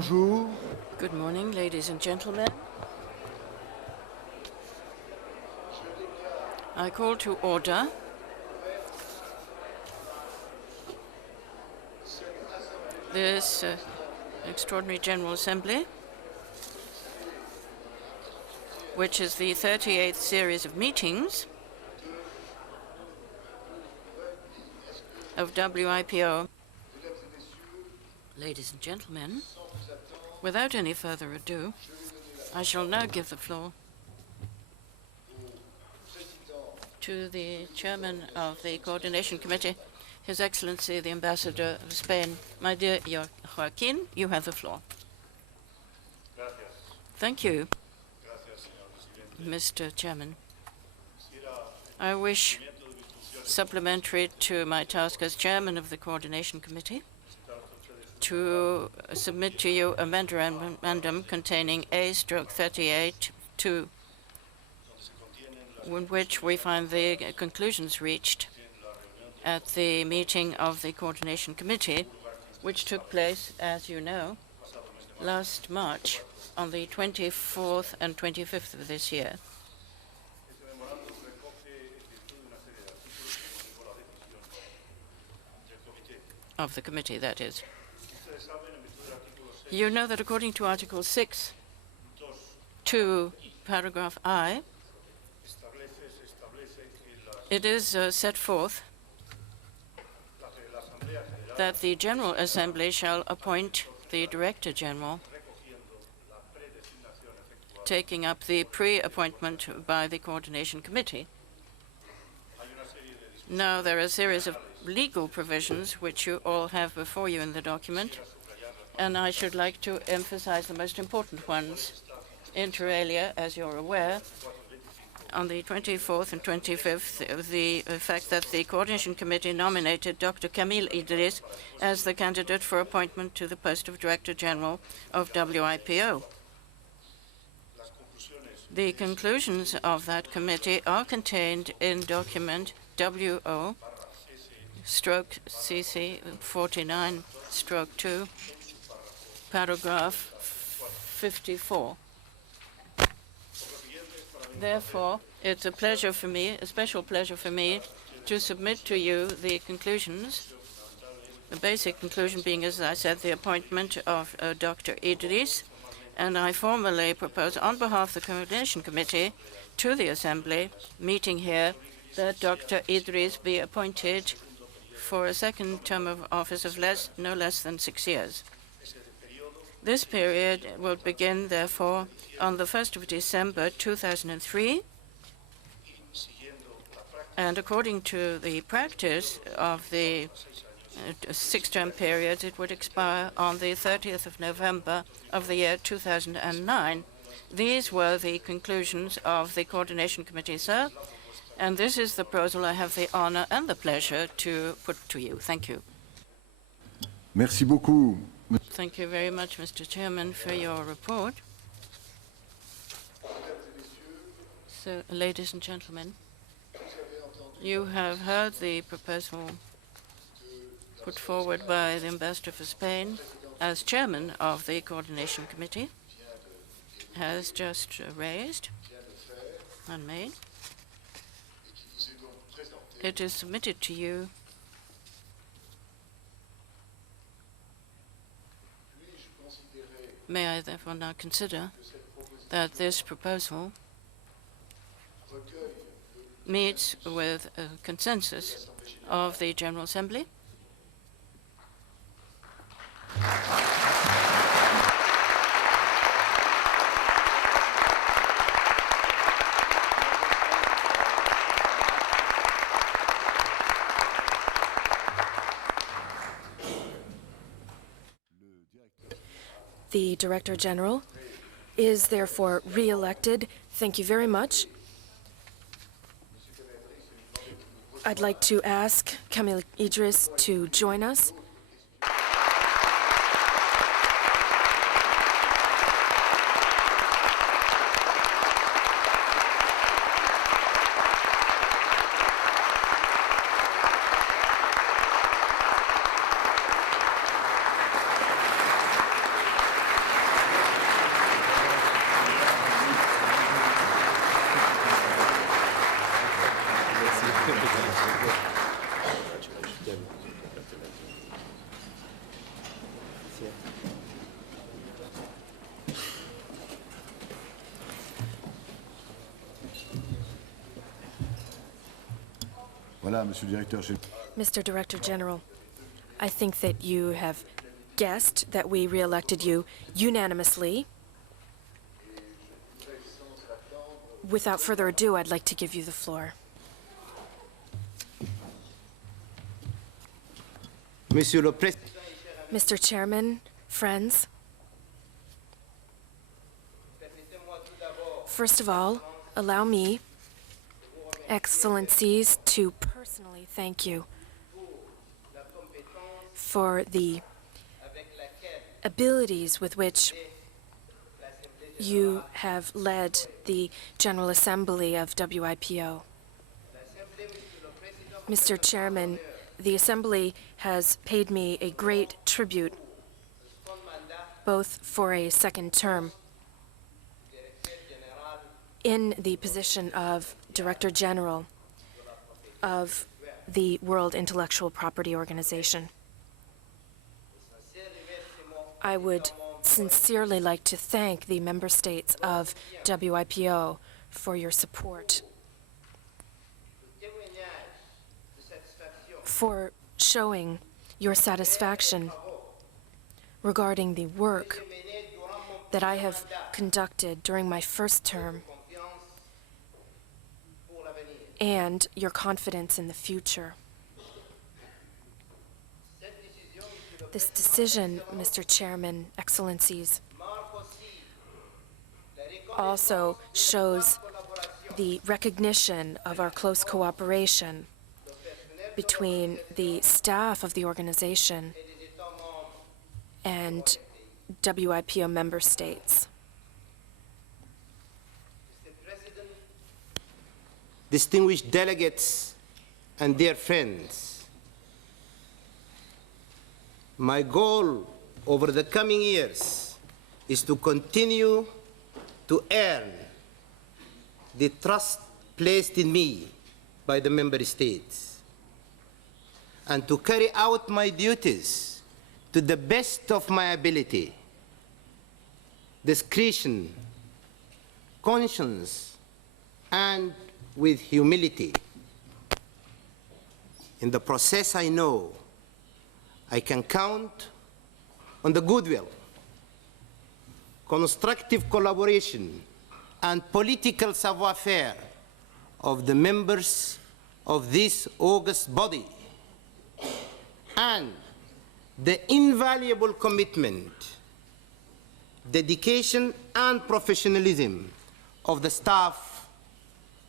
Bonjour. Good morning, ladies and gentlemen. I call to order this Extraordinary General Assembly, which is the 38th series of meetings of WIPO. Ladies and gentlemen, without any further ado, I shall now give the floor to the chairman of the Coordination Committee, His Excellency the Ambassador of Spain. My dear Joaquin, you have the floor. Thank you, Mr. Chairman. I wish, supplementary to my task as chairman of the Coordination Committee, to submit to you a memorandum containing A/38-2, in which we find the conclusions reached at the meeting of the Coordination Committee, which took place, as you know, last March, on the 24th and 25th of this year. Of the committee, that is. You know that according to Article 6, 2, paragraph I, it is set forth that the General Assembly shall appoint the Director General, taking up the pre-appointment by the Coordination Committee. Now, there are a series of legal provisions which you all have before you in the document, and I should like to emphasize the most important ones. Inter alia, as you're aware, on the 24th and 25th, the fact that the Coordination Committee nominated Dr. Kamil Idris as the candidate for appointment to the post of Director General of WIPO. The conclusions of that committee are contained in document WO/CC 49/2, paragraph 54. Therefore, it's a pleasure for me, a special pleasure for me, to submit to you the conclusions, the basic conclusion being, as I said, the appointment of Dr. Idris, and I formally propose on behalf of the Coordination Committee to the Assembly meeting here that Dr. Idris be appointed for a second term of office of no less than 6 years. This period will begin, therefore, on the 1st of December 2003, and according to the practice of the 6-term period, it would expire on the 30th of November of the year 2009. These were the conclusions of the Coordination Committee, sir, and this is the proposal I have the honor and the pleasure to put to you. Thank you. Merci beaucoup. Thank you very much, Mr. Chairman, for your report. So, ladies and gentlemen, you have heard the proposal put forward by the Ambassador for Spain as chairman of the Coordination Committee, has just raised and made. It is submitted to you. May I therefore now consider that this proposal meets with a consensus of the General Assembly? The Director General is therefore re-elected. Thank you very much. I'd like to ask Kamil Idris to join us. Voilà, Monsieur le Directeur Général. Mr. Director General, I think that you have guessed that we re-elected you unanimously. Without further ado, I'd like to give you the floor. Monsieur le Président, Mr. Chairman, friends, first of all, allow me, Excellencies, to personally thank you for the abilities with which you have led the General Assembly of WIPO. Mr. Chairman, the Assembly has paid me a great tribute, both for a second term in the position of Director General of the World Intellectual Property Organization. I would sincerely like to thank the member states of WIPO for your support, for showing your satisfaction regarding the work that I have conducted during my first term and your confidence in the future. This decision, Mr. Chairman, Excellencies, also shows the recognition of our close cooperation between the staff of the organization and WIPO member states. distinguished delegates, and dear friends, my goal over the coming years is to continue to earn the trust placed in me by the member states and to carry out my duties to the best of my ability, discretion, conscience, and with humility. In the process, I know I can count on the goodwill, constructive collaboration, and political savoir-faire of the members of this august body, and the invaluable commitment, dedication, and professionalism of the staff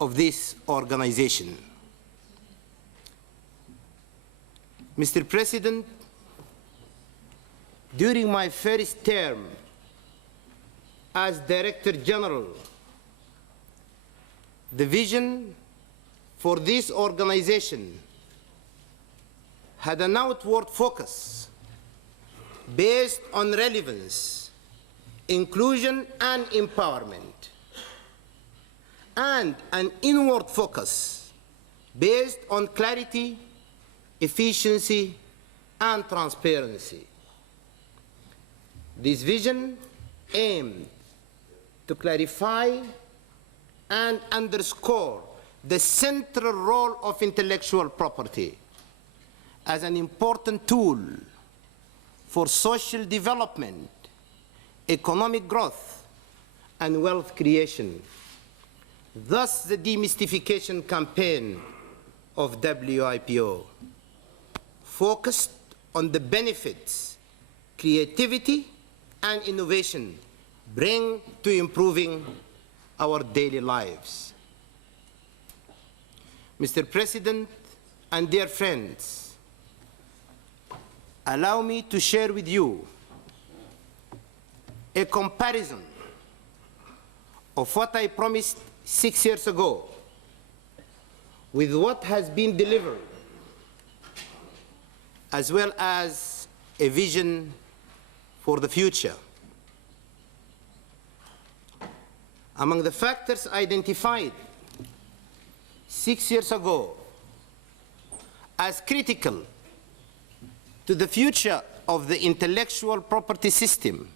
of this organization. Mr. President, during my first term as Director General, the vision for this organization had an outward focus based on relevance, inclusion, and empowerment, and an inward focus based on clarity, efficiency, and transparency. This vision aimed to clarify and underscore the central role of intellectual property as an important tool for social development, economic growth, and wealth creation. Thus, the demystification campaign of WIPO focused on the benefits creativity and innovation bring to improving our daily lives. Mr. President and dear friends, allow me to share with you a comparison of what I promised 6 years ago with what has been delivered, as well as a vision for the future. Among the factors identified 6 years ago as critical to the future of the intellectual property system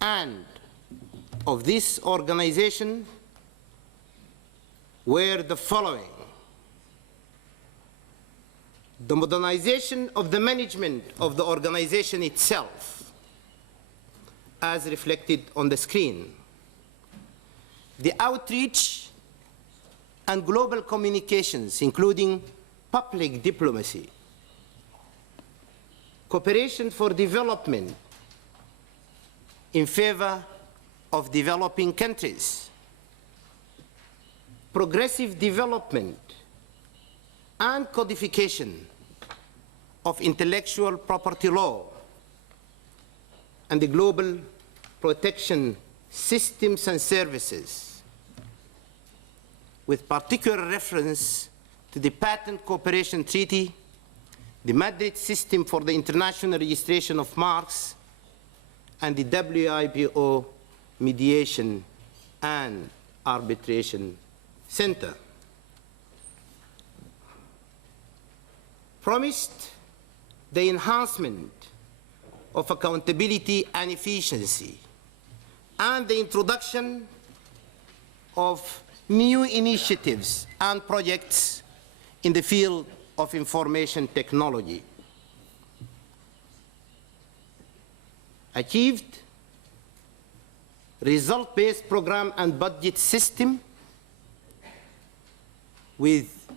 and of this organization were the following: the modernization of the management of the organization itself, as reflected on the screen, the outreach and global communications, including public diplomacy, cooperation for development in favor of developing countries, progressive development and codification of intellectual property law, and the global protection systems and services, with particular reference to the Patent Cooperation Treaty, the Madrid System for the International Registration of Marks, and the WIPO Mediation and Arbitration Center. Promised the enhancement of accountability and efficiency, and the introduction of new initiatives and projects in the field of information technology. Achieved result-based program and budget system with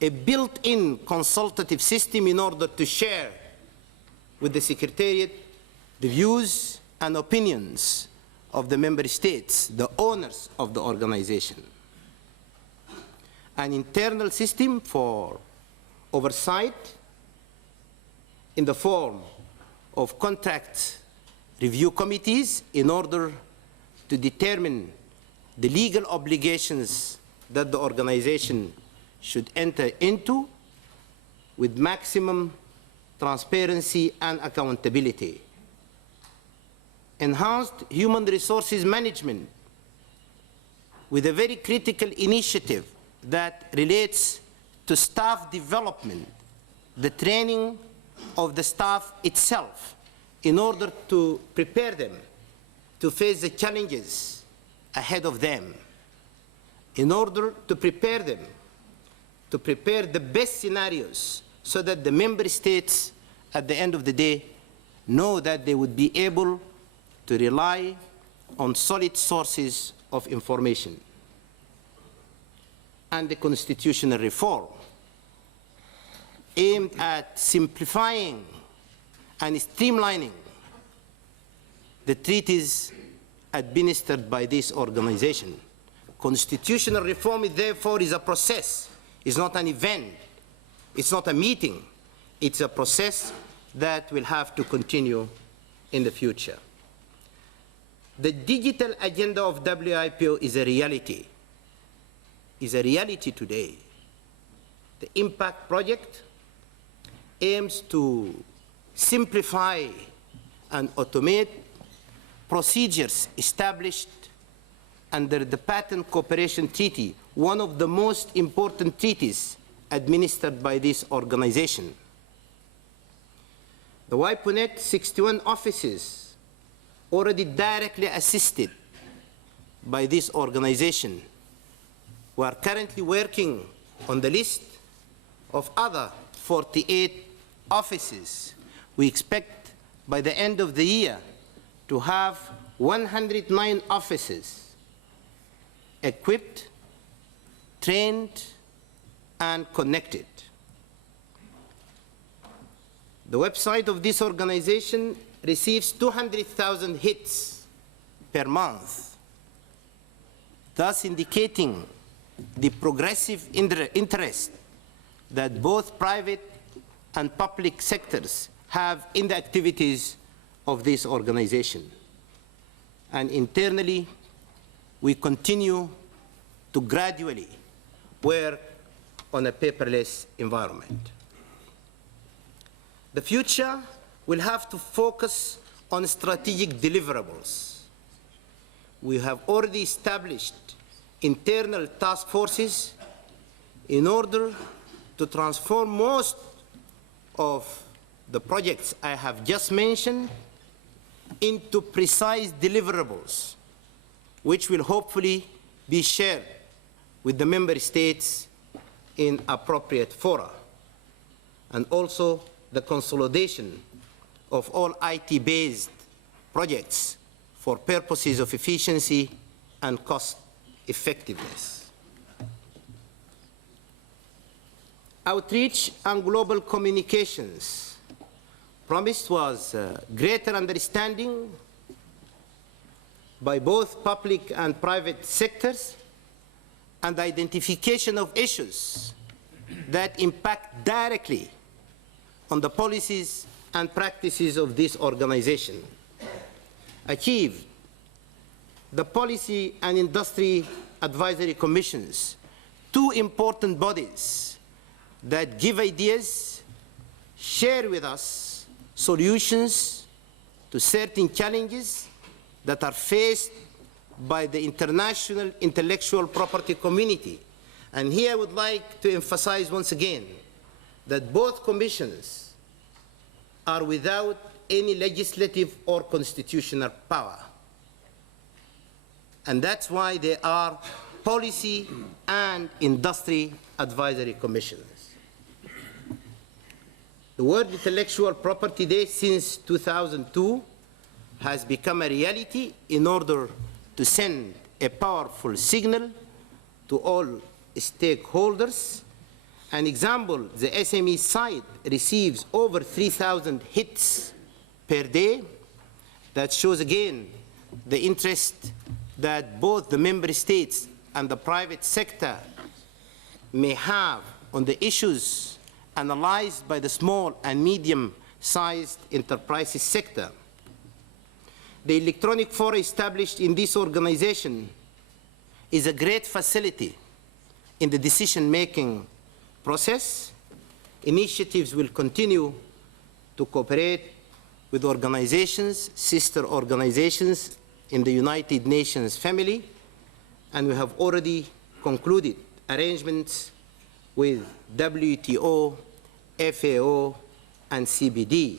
a built-in consultative system in order to share with the Secretariat the views and opinions of the member states, the owners of the organization. An internal system for oversight in the form of contract review committees in order to determine the legal obligations that the organization should enter into with maximum transparency and accountability. Enhanced human resources management with a very critical initiative that relates to staff development, the training of the staff itself, in order to prepare them to face the challenges ahead of them, in order to prepare them to prepare the best scenarios so that the member states at the end of the day know that they would be able to rely on solid sources of information. And the constitutional reform aimed at simplifying and streamlining the treaties administered by this organization. Constitutional reform, therefore, is a process. It's not an event. It's not a meeting. It's a process that will have to continue in the future. The digital agenda of WIPO is a reality. Is a reality today. The Impact Project aims to simplify and automate procedures established under the Patent Cooperation Treaty, one of the most important treaties administered by this organization. The WIPONet 61 offices already directly assisted by this organization. We are currently working on the list of other 48 offices. We expect by the end of the year to have 109 offices equipped, trained, and connected. The website of this organization receives 200,000 hits per month, thus indicating the progressive interest that both private and public sectors have in the activities of this organization. And internally, we continue to gradually work on a paperless environment. The future will have to focus on strategic deliverables. We have already established internal task forces in order to transform most of the projects I have just mentioned into precise deliverables, which will hopefully be shared with the member states in appropriate fora. and also the consolidation of all IT-based projects for purposes of efficiency and cost effectiveness. Outreach and global communications. Promised was greater understanding by both public and private sectors and identification of issues that impact directly on the policies and practices of this organization. Achieved the Policy and Industry Advisory Commissions, two important bodies that give ideas, share with us solutions to certain challenges that are faced by the international intellectual property community. And here I would like to emphasize once again that both commissions are without any legislative or constitutional power. And that's why they are policy and industry advisory commissions. The World Intellectual Property Day since 2002 has become a reality in order to send a powerful signal to all stakeholders. An example, the SME site receives over 3,000 hits per day. That shows again the interest that both the member states and the private sector may have on the issues analyzed by the small and medium-sized enterprises sector. The electronic forum established in this organization is a great facility in the decision-making process. Initiatives will continue to cooperate with organizations, sister organizations in the United Nations family, and we have already concluded arrangements with WTO, FAO, and CBD.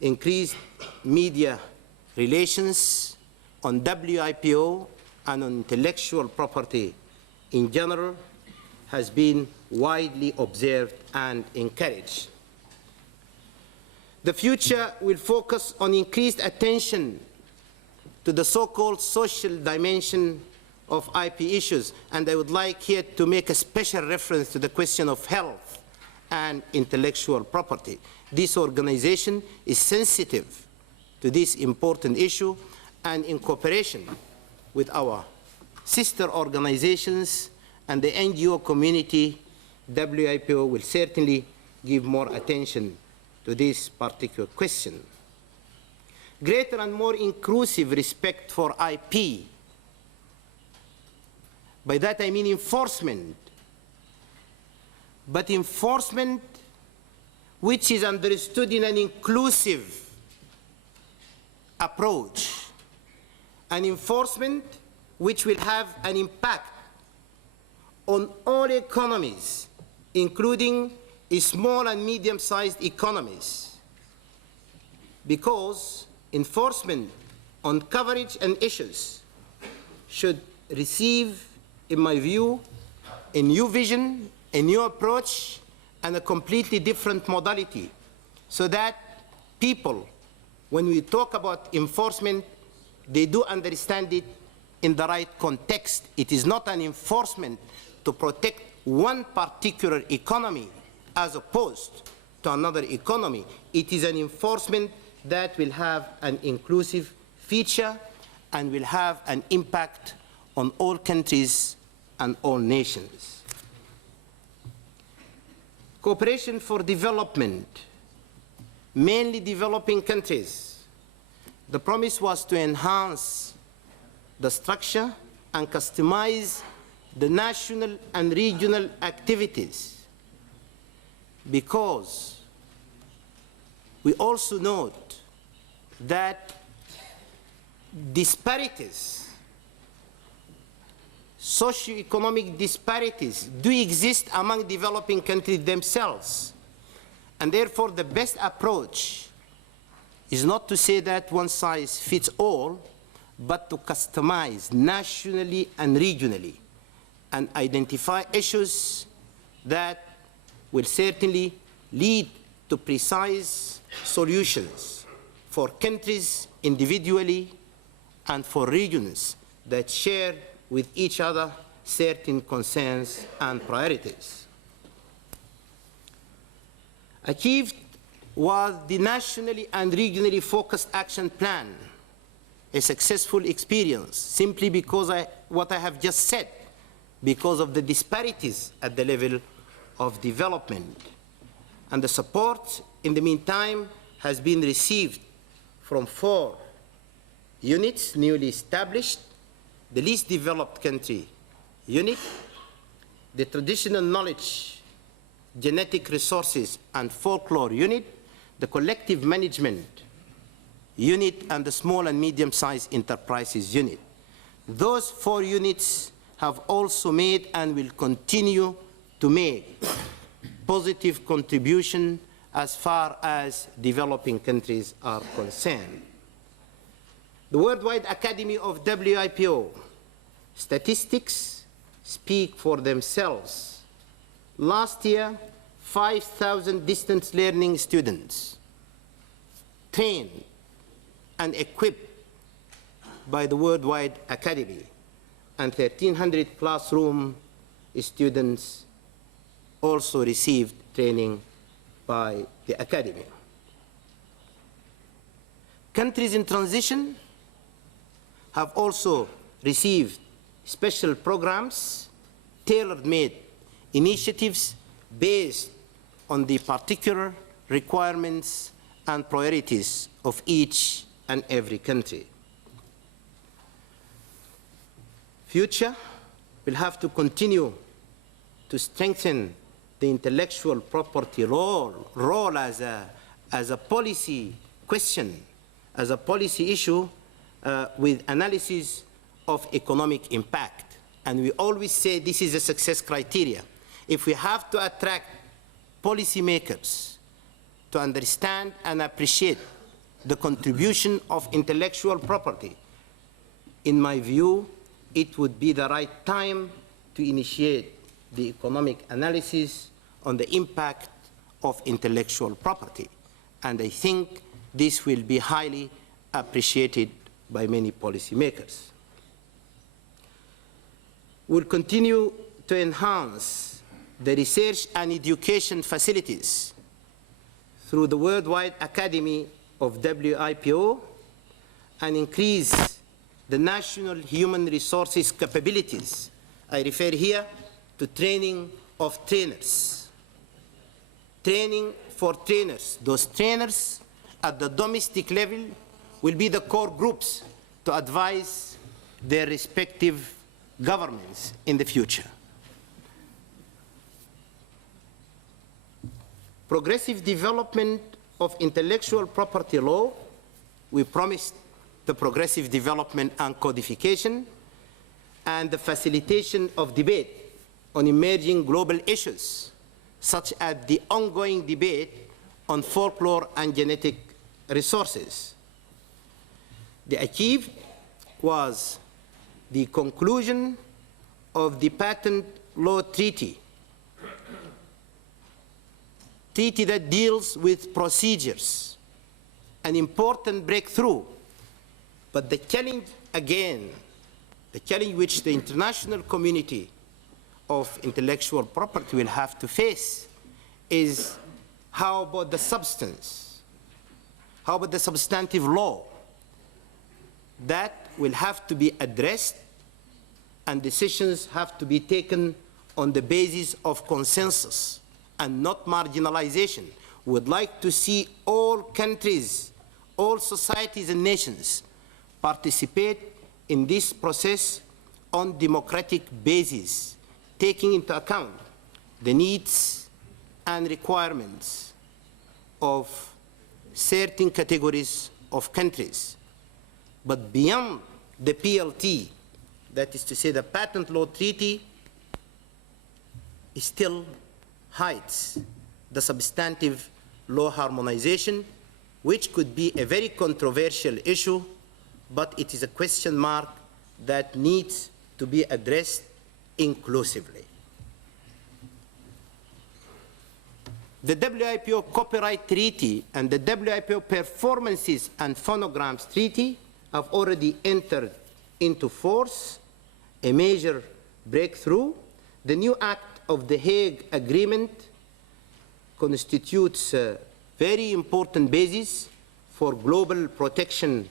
Increased media relations on WIPO and on intellectual property in general has been widely observed and encouraged. The future will focus on increased attention to the so-called social dimension of IP issues, and I would like here to make a special reference to the question of health and intellectual property. This organization is sensitive to this important issue, and in cooperation with our sister organizations and the NGO community, WIPO will certainly give more attention to this particular question. Greater and more inclusive respect for IP. By that I mean enforcement, but enforcement which is understood in an inclusive approach, an enforcement which will have an impact on all economies, including small and medium-sized economies, because enforcement on coverage and issues should receive, in my view, a new vision, a new approach, and a completely different modality, so that people, when we talk about enforcement, they do understand it in the right context. It is not an enforcement to protect one particular economy as opposed to another economy. It is an enforcement that will have an inclusive feature and will have an impact on all countries and all nations. Cooperation for development, mainly developing countries. The promise was to enhance the structure and customize the national and regional activities, because we also note that disparities, socio-economic disparities do exist among developing countries themselves. And therefore, the best approach is not to say that one size fits all, but to customize nationally and regionally and identify issues that will certainly lead to precise solutions for countries individually and for regions that share with each other certain concerns and priorities. Achieved was the nationally and regionally focused action plan, a successful experience simply because what I have just said, because of the disparities at the level of development. And the support in the meantime has been received from 4 units newly established: the least developed country unit, the traditional knowledge, genetic resources and folklore unit, the collective management unit, and the small and medium-sized enterprises unit. Those 4 units have also made and will continue to make positive contribution as far as developing countries are concerned. The Worldwide Academy of WIPO statistics speak for themselves. Last year, 5,000 distance learning students trained and equipped by the Worldwide Academy, and 1,300 classroom students also received training by the Academy. Countries in transition have also received special programs, tailor-made initiatives based on the particular requirements and priorities of each and every country. Future will have to continue to strengthen the intellectual property role as a policy question, as a policy issue with analysis of economic impact. And we always say this is a success criteria. If we have to attract policymakers to understand and appreciate the contribution of intellectual property, in my view, it would be the right time to initiate the economic analysis on the impact of intellectual property. And I think this will be highly appreciated by many policymakers. We'll continue to enhance the research and education facilities through the Worldwide Academy of WIPO and increase the national human resources capabilities. I refer here to training of trainers. Training for trainers. Those trainers at the domestic level will be the core groups to advise their respective governments in the future. Progressive development of intellectual property law. We promised the progressive development and codification and the facilitation of debate on emerging global issues, such as the ongoing debate on folklore and genetic resources. The achieved was the conclusion of the Patent Law Treaty that deals with procedures, an important breakthrough. But the challenge, again, the challenge which the international community of intellectual property will have to face is how about the substance? How about the substantive law? That will have to be addressed, and decisions have to be taken on the basis of consensus and not marginalization. We would like to see all countries, all societies and nations participate in this process on democratic basis, taking into account the needs and requirements of certain categories of countries. But beyond the PLT, that is to say the Patent Law Treaty, still hides the substantive law harmonization, which could be a very controversial issue, but it is a question mark that needs to be addressed inclusively. The WIPO Copyright Treaty and the WIPO Performances and Phonograms Treaty have already entered into force, a major breakthrough. The new Act of the Hague Agreement constitutes a very important basis for global protection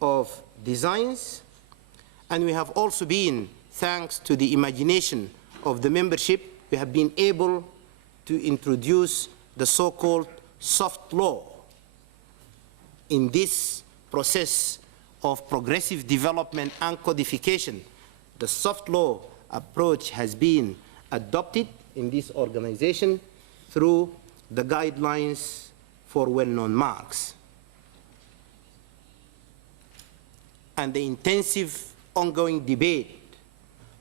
of designs. And we have also been, thanks to the imagination of the membership, we have been able to introduce the so-called soft law in this process of progressive development and codification. The soft law approach has been adopted in this organization through the guidelines for well-known marks. And the intensive ongoing debate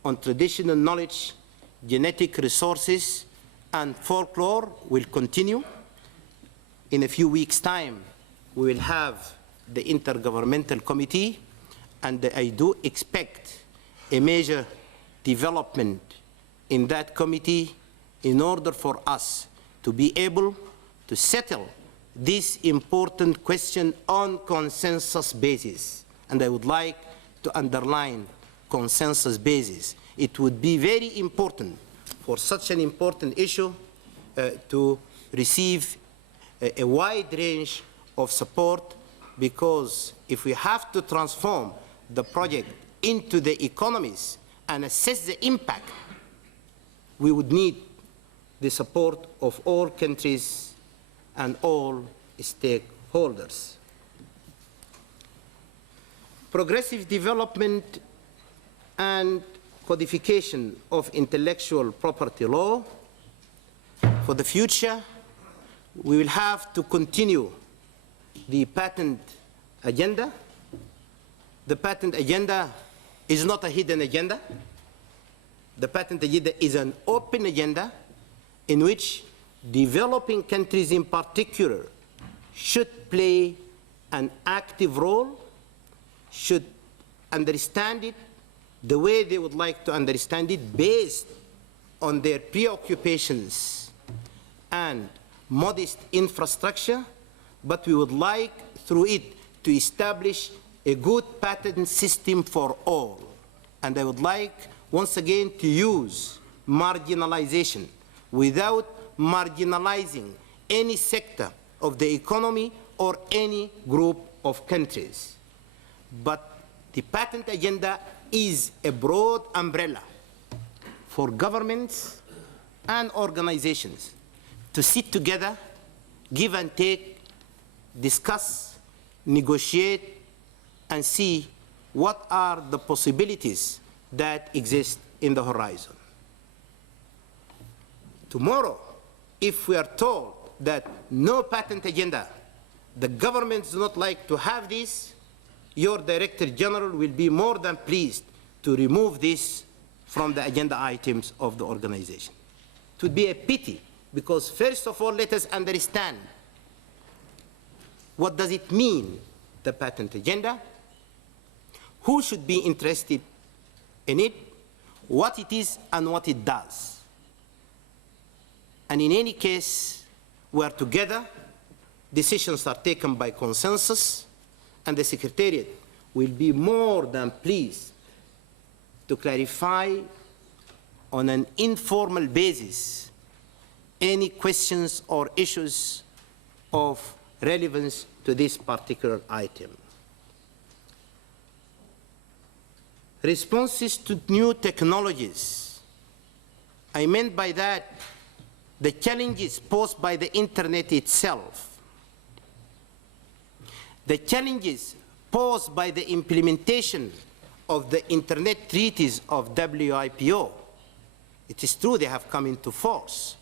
on traditional knowledge, genetic resources, and folklore will continue. In a few weeks' time, we will have the Intergovernmental Committee, and I do expect a major development in that committee in order for us to be able to settle this important question on consensus basis. And I would like to underline consensus basis. It would be very important for such an important issue to receive a wide range of support, because if we have to transform the project into the economies and assess the impact, we would need the support of all countries and all stakeholders. Progressive development and codification of intellectual property law. For the future, we will have to continue the patent agenda. The patent agenda is not a hidden agenda. The patent agenda is an open agenda in which developing countries in particular should play an active role, should understand it the way they would like to understand it, based on their preoccupations and modest infrastructure, but we would like through it to establish a good patent system for all. And I would like once again to use marginalization without marginalizing any sector of the economy or any group of countries. But the patent agenda is a broad umbrella for governments and organizations to sit together, give and take, discuss, negotiate, and see what are the possibilities that exist in the horizon. Tomorrow, if we are told that no patent agenda, the governments do not like to have this, your Director General will be more than pleased to remove this from the agenda items of the organization. It would be a pity, because first of all, let us understand what does it mean, the patent agenda, who should be interested in it, what it is and what it does. And in any case, we are together, decisions are taken by consensus, and the Secretariat will be more than pleased to clarify on an informal basis any questions or issues of relevance to this particular item. Responses to new technologies. I meant by that the challenges posed by the Internet itself, the challenges posed by the implementation of the Internet treaties of WIPO. It is true they have come into force,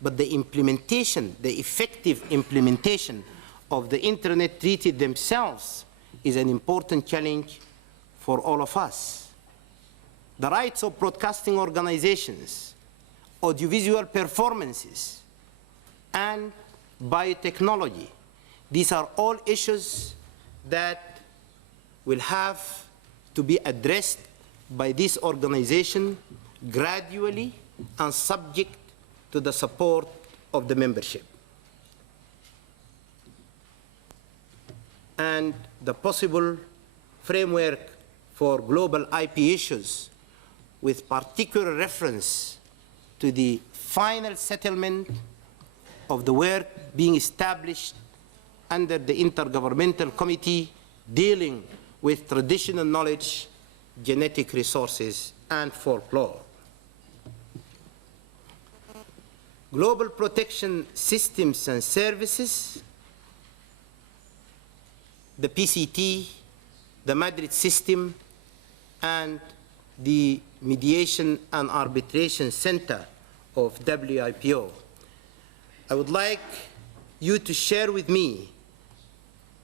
but the implementation, the effective implementation of the Internet treaty themselves is an important challenge for all of us. The rights of broadcasting organizations, audiovisual performances, and biotechnology. These are all issues that will have to be addressed by this organization gradually and subject to the support of the membership and the possible framework for global IP issues, with particular reference to the final settlement of the work being established under the Intergovernmental Committee dealing with traditional knowledge, genetic resources, and folklore. Global protection systems and services, the PCT, the Madrid system, and the Mediation and Arbitration Center of WIPO. I would like you to share with me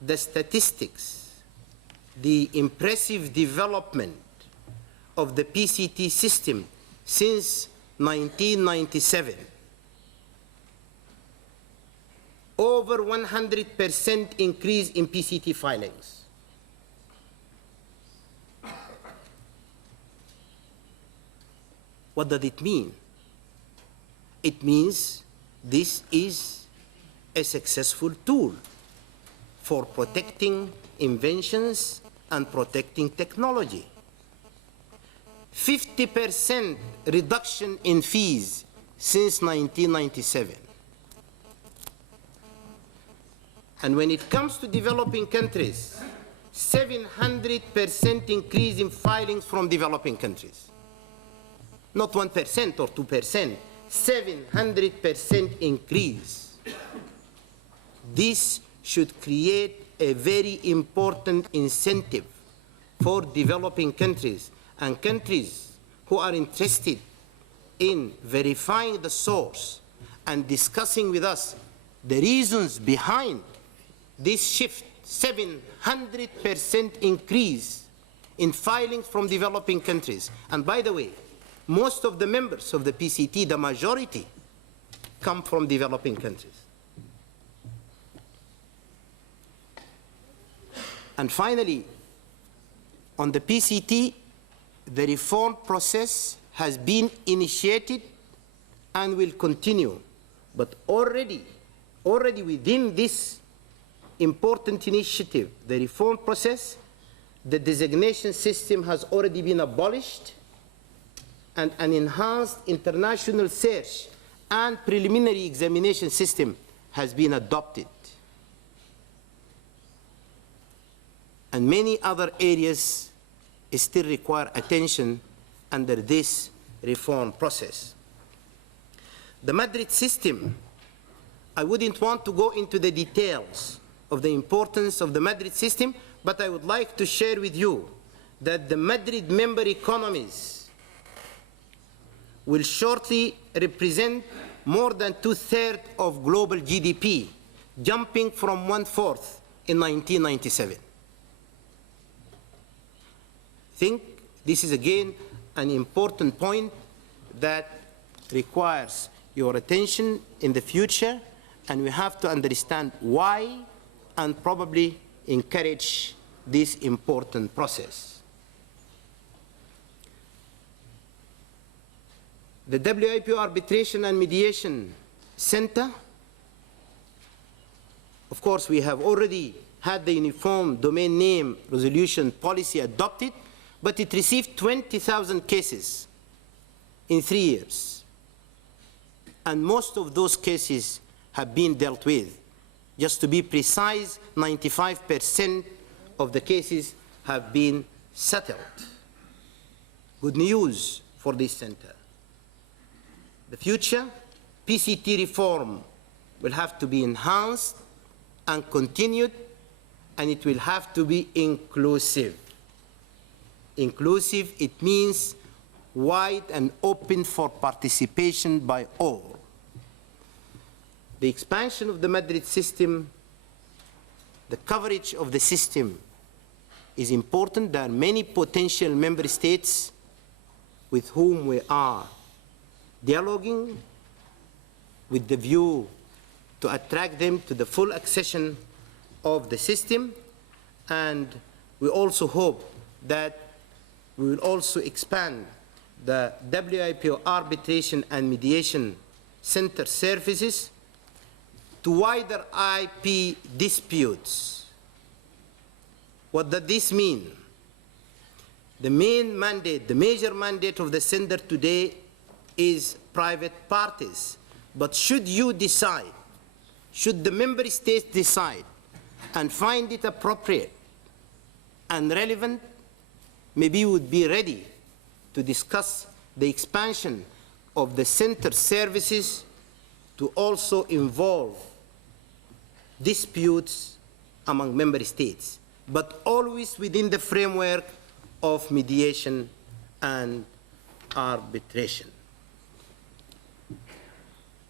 the statistics, the impressive development of the PCT system since 1997. Over 100% increase in PCT filings. What does it mean? It means this is a successful tool for protecting inventions and protecting technology. 50% reduction in fees since 1997. And when it comes to developing countries, 700% increase in filings from developing countries. Not 1% or 2%, 700% increase. This should create a very important incentive for developing countries and countries who are interested in verifying the source and discussing with us the reasons behind this shift, 700% increase in filings from developing countries. And by the way, most of the members of the PCT, the majority, come from developing countries. And finally, on the PCT, the reform process has been initiated and will continue. But already within this important initiative, the reform process, the designation system has already been abolished, and an enhanced international search and preliminary examination system has been adopted. And many other areas still require attention under this reform process. The Madrid system, I wouldn't want to go into the details of the importance of the Madrid system, but I would like to share with you that the Madrid member economies will shortly represent more than 2/3 of global GDP, jumping from 1/4 in 1997. I think this is again an important point that requires your attention in the future, and we have to understand why and probably encourage this important process. The WIPO Arbitration and Mediation Center, of course, we have already had the Uniform Domain Name Resolution Policy adopted, but it received 20,000 cases in 3 years. And most of those cases have been dealt with. Just to be precise, 95% of the cases have been settled. Good news for this center. The future PCT reform will have to be enhanced and continued, and it will have to be inclusive. Inclusive, it means wide and open for participation by all. The expansion of the Madrid system, the coverage of the system is important. There are many potential member states with whom we are dialoguing with the view to attract them to the full accession of the system, and we also hope that we will also expand the WIPO Arbitration and Mediation Center services to wider IP disputes. What does this mean? The main mandate, the major mandate of the center today is private parties. But should you decide, should the member states decide and find it appropriate and relevant, maybe we would be ready to discuss the expansion of the center services to also involve disputes among member states, but always within the framework of mediation and arbitration.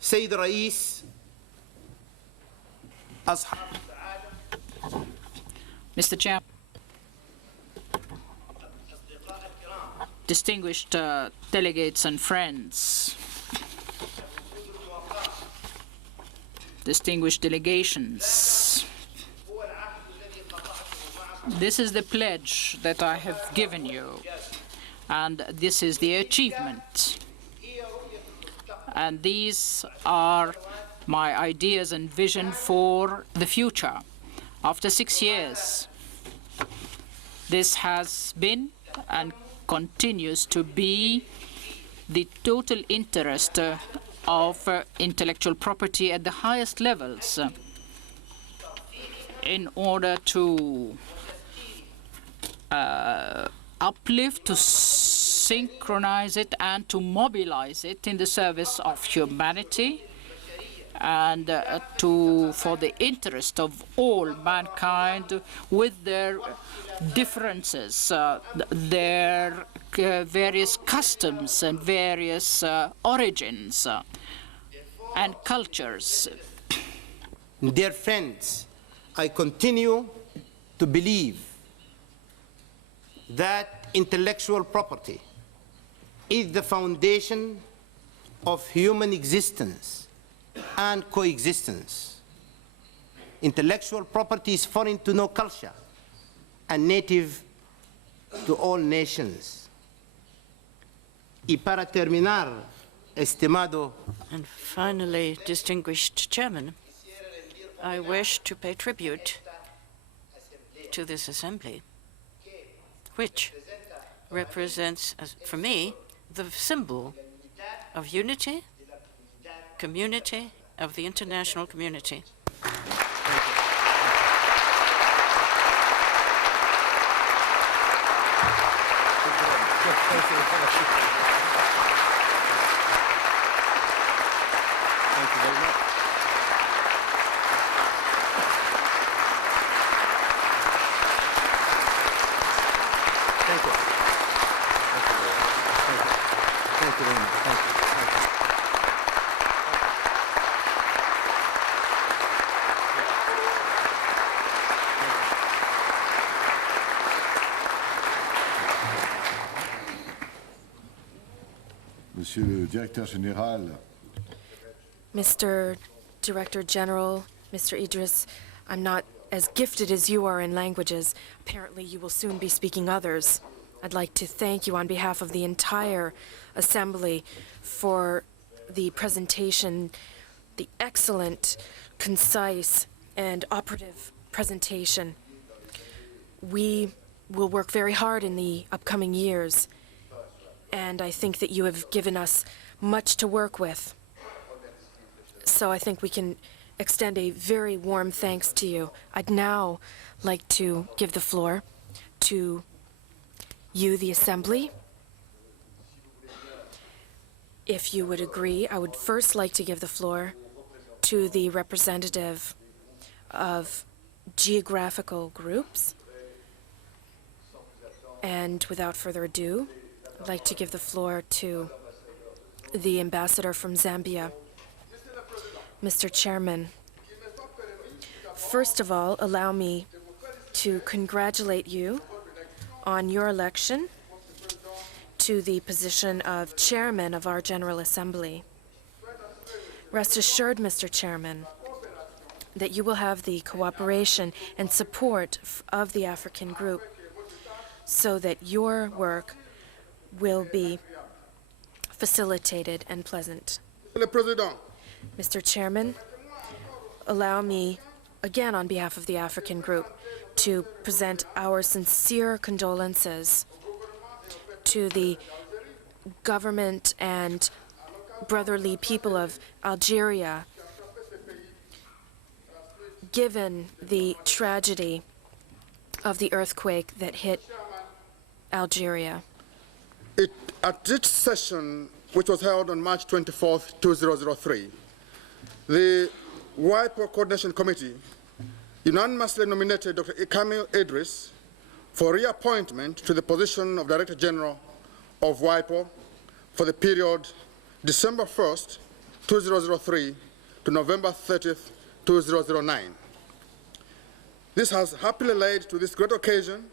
Sayyid Rais, Mr. Chair, distinguished delegates and friends, distinguished delegations, this is the pledge that I have given you, and this is the achievement. And these are my ideas and vision for the future. After 6 years, this has been and continues to be the total interest of intellectual property at the highest levels in order to uplift, to synchronize it, and to mobilize it in the service of humanity and for the interest of all mankind with their differences, their various customs and various origins and cultures. Dear friends, I continue to believe that intellectual property is the foundation of human existence and coexistence. Intellectual property is foreign to no culture and native to all nations. Y para terminar, estimado. And finally, distinguished chairman, I wish to pay tribute to this assembly, which represents, for me, the symbol of unity, community, of the international community. Monsieur le Directeur Général, Mr. Director General, Mr. Idris, I'm not as gifted as you are in languages. Apparently, you will soon be speaking others. I'd like to thank you on behalf of the entire Assembly for the presentation, the excellent, concise, and operative presentation. We will work very hard in the upcoming years, and I think that you have given us much to work with. So I think we can extend a very warm thanks to you. I'd now like to give the floor to you, the Assembly. If you would agree, I would first like to give the floor to the representative of geographical groups. And without further ado, I'd like to give the floor to the ambassador from Zambia. Mr. Chairman, first of all, allow me to congratulate you on your election to the position of chairman of our General Assembly. Rest assured, Mr. Chairman, that you will have the cooperation and support of the African group so that your work will be facilitated and pleasant. Mr. Chairman, allow me, again on behalf of the African group, to present our sincere condolences to the government and brotherly people of Algeria, given the tragedy of the earthquake that hit Algeria. At this session, which was held on March 24th, 2003, the WIPO Coordination Committee unanimously nominated Dr. Kamil Idris for reappointment to the position of Director General of WIPO for the period December 1st, 2003 to November 30th, 2009. This has happily led to this great occasion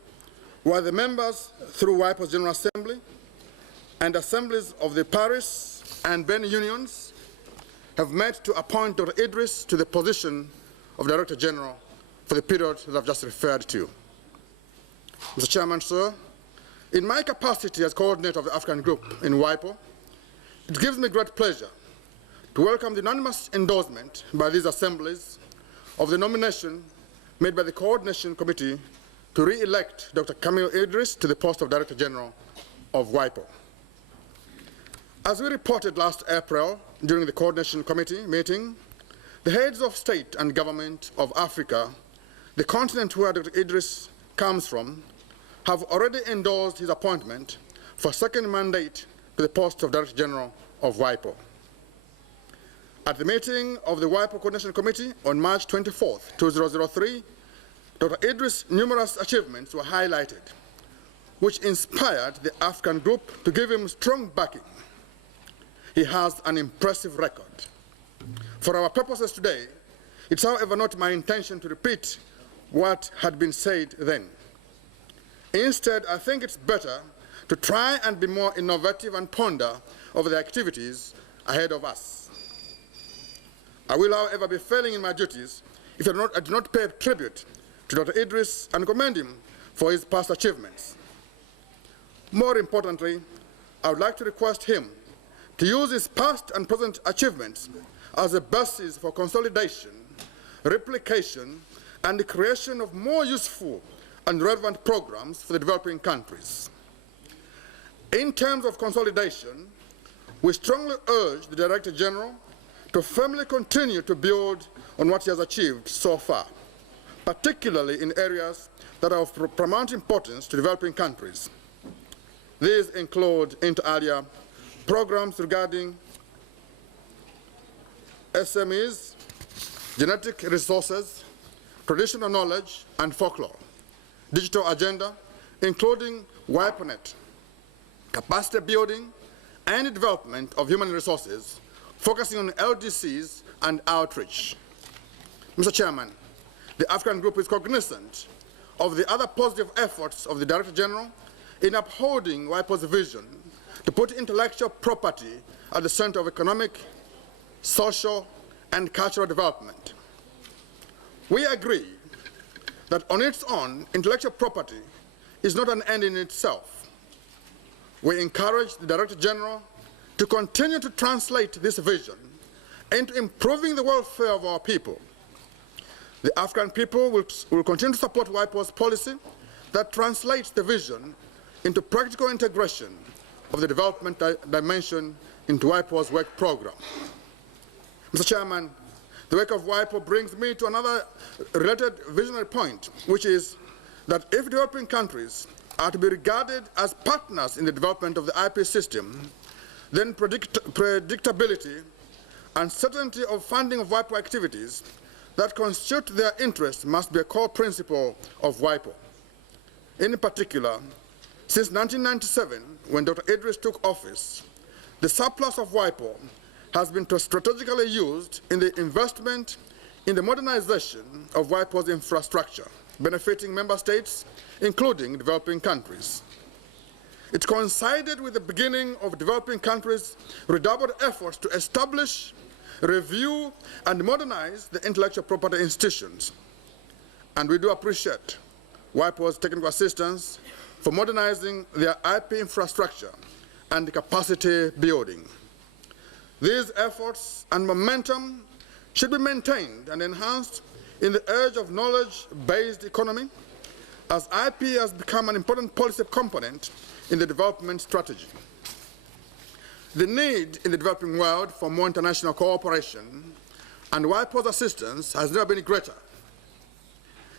where the members, through WIPO's General Assembly and assemblies of the Paris and Benin unions, have met to appoint Dr. Idris to the position of Director General for the period that I've just referred to. Mr. Chairman, sir, in my capacity as coordinator of the African group in WIPO, it gives me great pleasure to welcome the unanimous endorsement by these assemblies of the nomination made by the Coordination Committee to re-elect Dr. Kamil Idris to the post of Director General of WIPO. As we reported last April during the Coordination Committee meeting, the heads of state and government of Africa, the continent where Dr. Idris comes from, have already endorsed his appointment for a second mandate to the post of Director General of WIPO. At the meeting of the WIPO Coordination Committee on March 24th, 2003, Dr. Idris' numerous achievements were highlighted, which inspired the African group to give him strong backing. He has an impressive record. For our purposes today, it's however not my intention to repeat what had been said then. Instead, I think it's better to try and be more innovative and ponder over the activities ahead of us. I will, however, be failing in my duties if I do not pay tribute to Dr. Idris and commend him for his past achievements. More importantly, I would like to request him to use his past and present achievements as a basis for consolidation, replication, and the creation of more useful and relevant programs for the developing countries. In terms of consolidation, we strongly urge the Director General to firmly continue to build on what he has achieved so far, particularly in areas that are of paramount importance to developing countries. These include, inter alia, programs regarding SMEs, genetic resources, traditional knowledge and folklore, digital agenda, including WIPONet, capacity building and development of human resources, focusing on LDCs and outreach. Mr. Chairman, the African Group is cognizant of the other positive efforts of the Director General in upholding WIPO's vision to put intellectual property at the center of economic, social, and cultural development. We agree that on its own, intellectual property is not an end in itself. We encourage the Director General to continue to translate this vision into improving the welfare of our people. The African people will continue to support WIPO's policy that translates the vision into practical integration of the development dimension into WIPO's work program. Mr. Chairman, the work of WIPO brings me to another related visionary point, which is that if developing countries are to be regarded as partners in the development of the IP system, then predictability and certainty of funding of WIPO activities that constitute their interests must be a core principle of WIPO. In particular, since 1997, when Dr. Idris took office, the surplus of WIPO has been strategically used in the investment in the modernization of WIPO's infrastructure, benefiting member states, including developing countries. It coincided with the beginning of developing countries' redoubled efforts to establish, review, and modernize the intellectual property institutions. And we do appreciate WIPO's technical assistance for modernizing their IP infrastructure and capacity building. These efforts and momentum should be maintained and enhanced in the age of knowledge-based economy, as IP has become an important policy component in the development strategy. The need in the developing world for more international cooperation and WIPO's assistance has never been greater.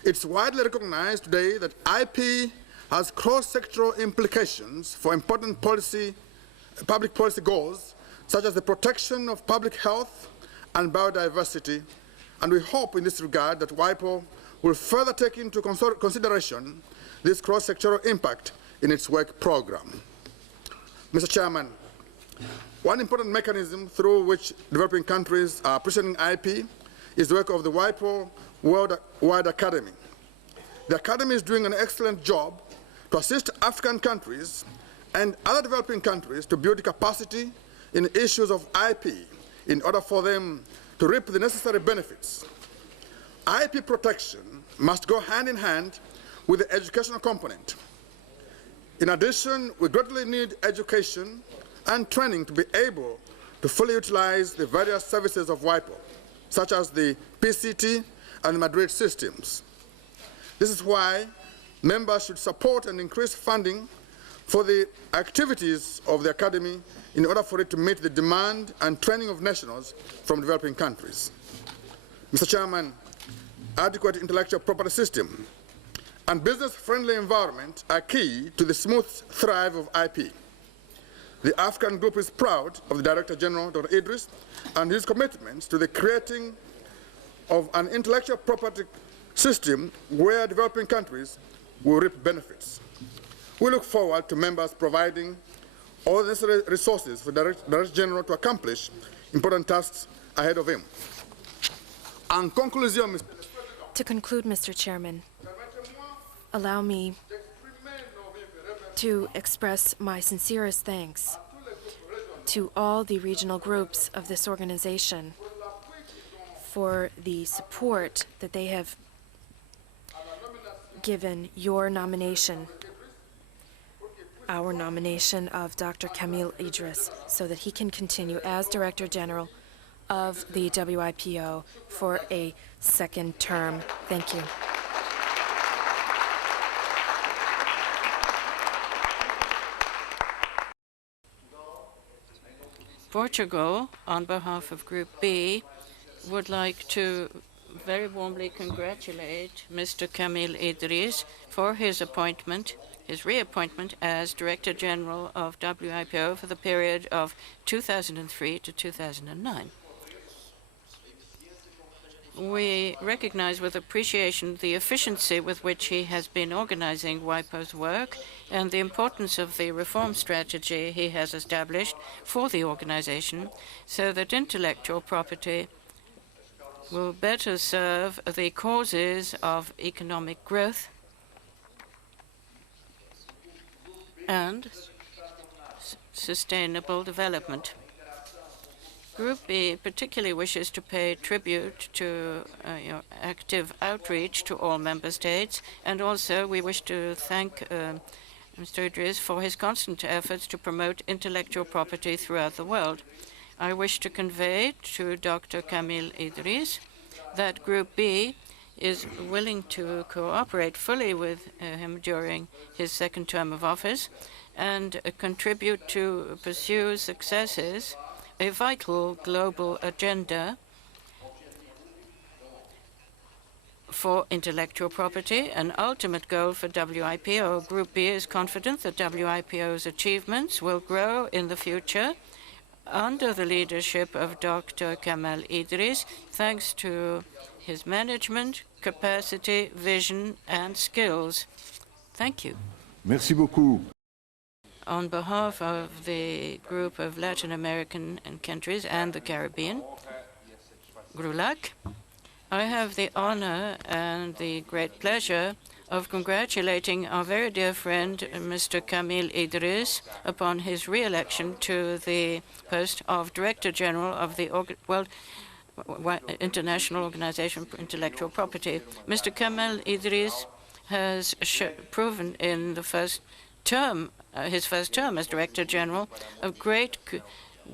It's widely recognized today that IP has cross-sectoral implications for important public policy goals, such as the protection of public health and biodiversity, and we hope in this regard that WIPO will further take into consideration this cross-sectoral impact in its work program. Mr. Chairman, one important mechanism through which developing countries are appreciating IP is the work of the WIPO Worldwide Academy. The Academy is doing an excellent job to assist African countries and other developing countries to build capacity in issues of IP in order for them to reap the necessary benefits. IP protection must go hand in hand with the educational component. In addition, we greatly need education and training to be able to fully utilize the various services of WIPO, such as the PCT and the Madrid systems. This is why members should support and increase funding for the activities of the Academy in order for it to meet the demand and training of nationals from developing countries. Mr. Chairman, adequate intellectual property system and business-friendly environment are key to the smooth thrive of IP. The African group is proud of the Director General, Dr. Idris, and his commitments to the creating of an intellectual property system where developing countries will reap benefits. We look forward to members providing all the necessary resources for the Director General to accomplish important tasks ahead of him. En conclusion, Mr. To conclude, Mr. Chairman, allow me to express my sincerest thanks to all the regional groups of this organization for the support that they have given your nomination, our nomination of Dr. Kamil Idris, so that he can continue as Director General of the WIPO for a second term. Thank you. Portugal, on behalf of Group B, would like to very warmly congratulate Mr. Kamil Idris for his appointment, his reappointment as Director General of WIPO for the period of 2003 to 2009. We recognize with appreciation the efficiency with which he has been organizing WIPO's work and the importance of the reform strategy he has established for the organization so that intellectual property will better serve the causes of economic growth and sustainable development. Group B particularly wishes to pay tribute to your active outreach to all member states, and also we wish to thank Mr. Idris for his constant efforts to promote intellectual property throughout the world. I wish to convey to Dr. Kamil Idris that Group B is willing to cooperate fully with him during his second term of office and contribute to pursue successes, a vital global agenda for intellectual property, an ultimate goal for WIPO. Group B is confident that WIPO's achievements will grow in the future under the leadership of Dr. Kamil Idris, thanks to his management, capacity, vision, and skills. Thank you. Merci beaucoup. On behalf of the group of Latin American countries and the Caribbean, GRULAC, I have the honor and the great pleasure of congratulating our very dear friend, Mr. Kamil Idris, upon his re-election to the post of Director General of the World International Organization for Intellectual Property. Mr. Kamil Idris has proven in the first term, his first term as Director General, of great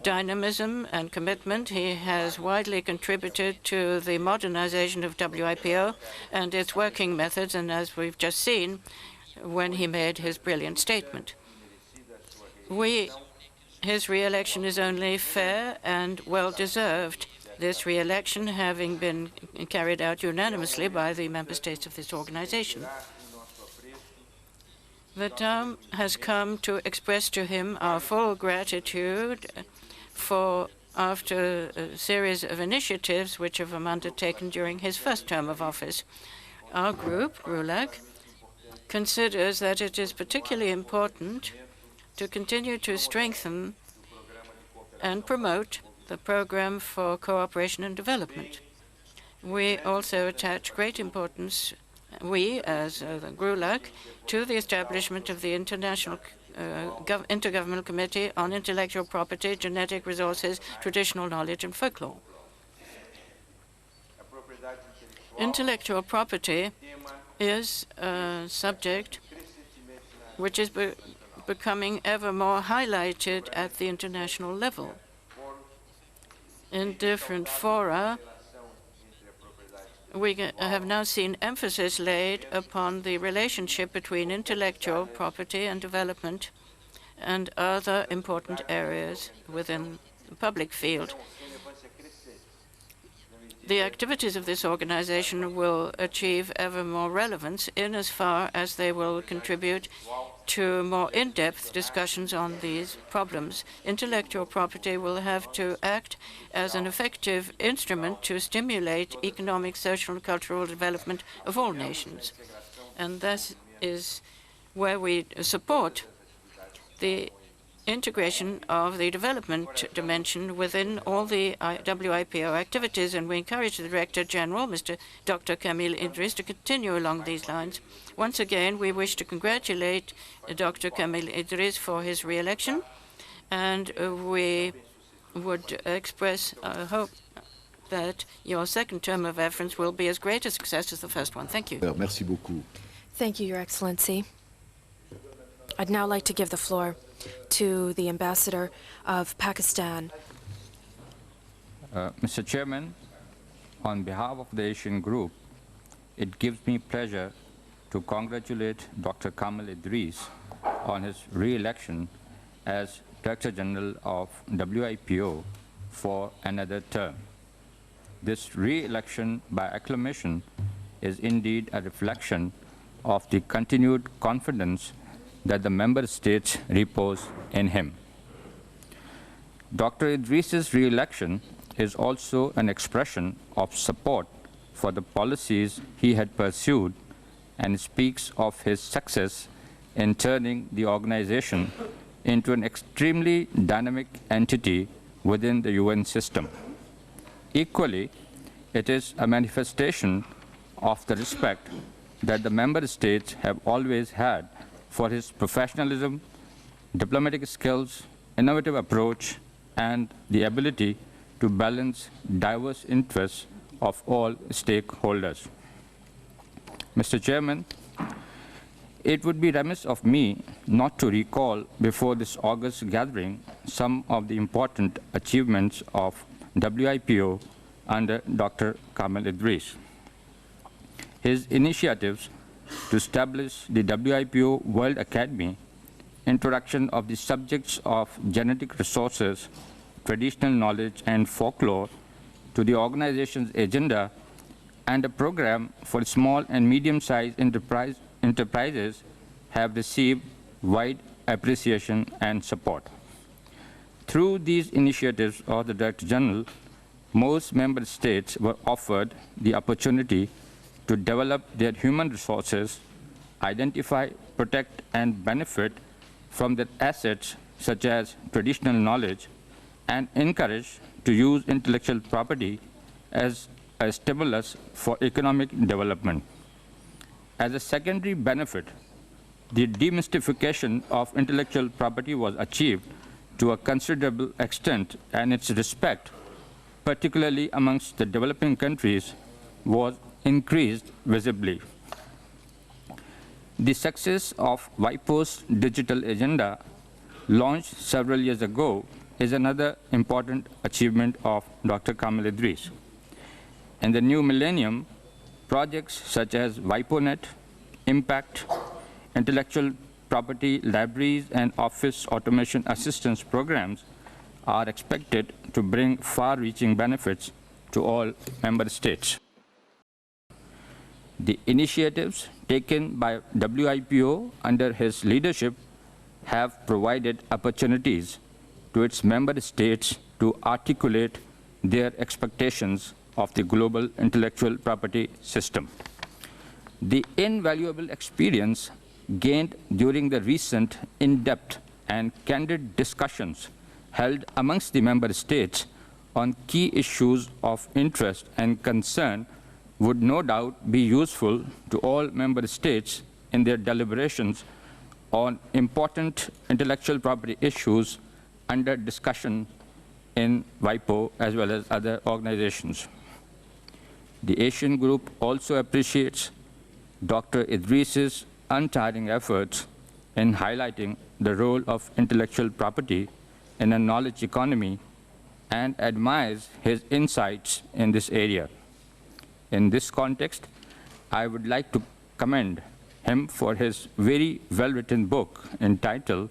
dynamism and commitment, he has widely contributed to the modernization of WIPO and its working methods, and as we've just seen when he made his brilliant statement. His re-election is only fair and well-deserved, this re-election having been carried out unanimously by the member states of this organization. The time has come to express to him our full gratitude for after a series of initiatives which have been undertaken during his first term of office. Our group, GRULAC, considers that it is particularly important to continue to strengthen and promote the program for cooperation and development. We also attach great importance, we as the GRULAC, to the establishment of the Intergovernmental Committee on Intellectual Property, Genetic Resources, Traditional Knowledge and Folklore. Intellectual property is a subject which is becoming ever more highlighted at the international level. In different fora, we have now seen emphasis laid upon the relationship between intellectual property and development and other important areas within the public field. The activities of this organization will achieve ever more relevance in as far as they will contribute to more in-depth discussions on these problems. Intellectual property will have to act as an effective instrument to stimulate economic, social, and cultural development of all nations. And this is where we support the integration of the development dimension within all the WIPO activities, and we encourage the Director General, Dr. Kamil Idris, to continue along these lines. Once again, we wish to congratulate Dr. Kamil Idris for his re-election, and we would express hope that your second term of office will be as great a success as the first one. Thank you. Merci beaucoup. Thank you, Your Excellency. I'd now like to give the floor to the Ambassador of Pakistan. Mr. Chairman, on behalf of the Asian Group, it gives me pleasure to congratulate Dr. Kamil Idris on his re-election as Director General of WIPO for another term. This re-election by acclamation is indeed a reflection of the continued confidence that the member states repose in him. Dr. Idris's re-election is also an expression of support for the policies he had pursued and speaks of his success in turning the organization into an extremely dynamic entity within the UN system. Equally, it is a manifestation of the respect that the member states have always had for his professionalism, diplomatic skills, innovative approach, and the ability to balance diverse interests of all stakeholders. Mr. Chairman, it would be remiss of me not to recall before this August gathering some of the important achievements of WIPO under Dr. Kamil Idris. His initiatives to establish the WIPO World Academy, introduction of the subjects of genetic resources, traditional knowledge, and folklore to the organization's agenda, and a program for small and medium-sized enterprises have received wide appreciation and support. Through these initiatives of the Director General, most member states were offered the opportunity to develop their human resources, identify, protect, and benefit from their assets such as traditional knowledge, and encourage to use intellectual property as a stimulus for economic development. As a secondary benefit, the demystification of intellectual property was achieved to a considerable extent, and its respect, particularly amongst the developing countries, was increased visibly. The success of WIPO's digital agenda, launched several years ago, is another important achievement of Dr. Kamil Idris. In the new millennium, projects such as WIPONet, Impact, intellectual property libraries, and office automation assistance programs are expected to bring far-reaching benefits to all member states. The initiatives taken by WIPO under his leadership have provided opportunities to its member states to articulate their expectations of the global intellectual property system. The invaluable experience gained during the recent in-depth and candid discussions held amongst the member states on key issues of interest and concern would no doubt be useful to all member states in their deliberations on important intellectual property issues under discussion in WIPO as well as other organizations. The Asian Group also appreciates Dr. Idris's untiring efforts in highlighting the role of intellectual property in a knowledge economy and admires his insights in this area. In this context, I would like to commend him for his very well-written book entitled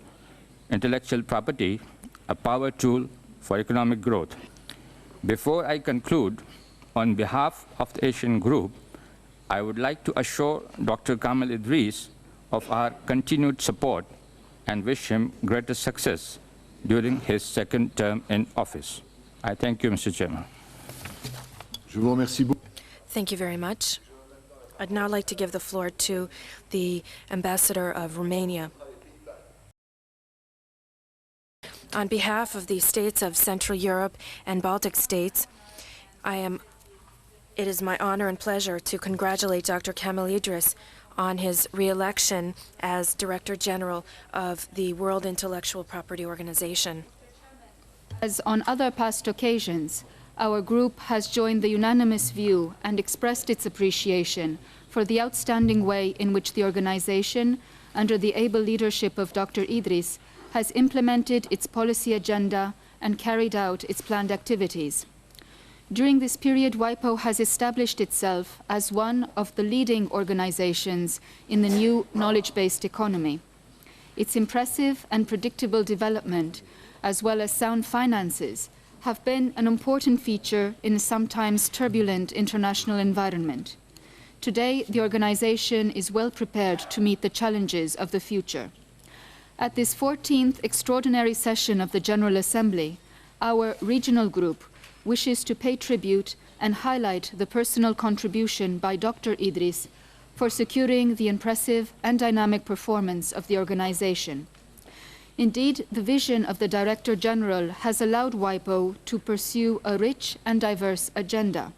Intellectual Property, a Power Tool for Economic Growth. Before I conclude, on behalf of the Asian Group, I would like to assure Dr. Kamil Idris of our continued support and wish him greater success during his second term in office. I thank you, Mr. Chairman. Je vous remercie beaucoup. Thank you very much. I'd now like to give the floor to the Ambassador of Romania. On behalf of the states of Central Europe and Baltic states, it is my honor and pleasure to congratulate Dr. Kamil Idris on his re-election as Director General of the World Intellectual Property Organization. As on other past occasions, our group has joined the unanimous view and expressed its appreciation for the outstanding way in which the organization, under the able leadership of Dr. Idris, has implemented its policy agenda and carried out its planned activities. During this period, WIPO has established itself as one of the leading organizations in the new knowledge-based economy. Its impressive and predictable development, as well as sound finances, have been an important feature in a sometimes turbulent international environment. Today, the organization is well prepared to meet the challenges of the future. At this 14th extraordinary session of the General Assembly, our regional group wishes to pay tribute and highlight the personal contribution by Dr. Idris for securing the impressive and dynamic performance of the organization. Indeed, the vision of the Director General has allowed WIPO to pursue a rich and diverse agenda.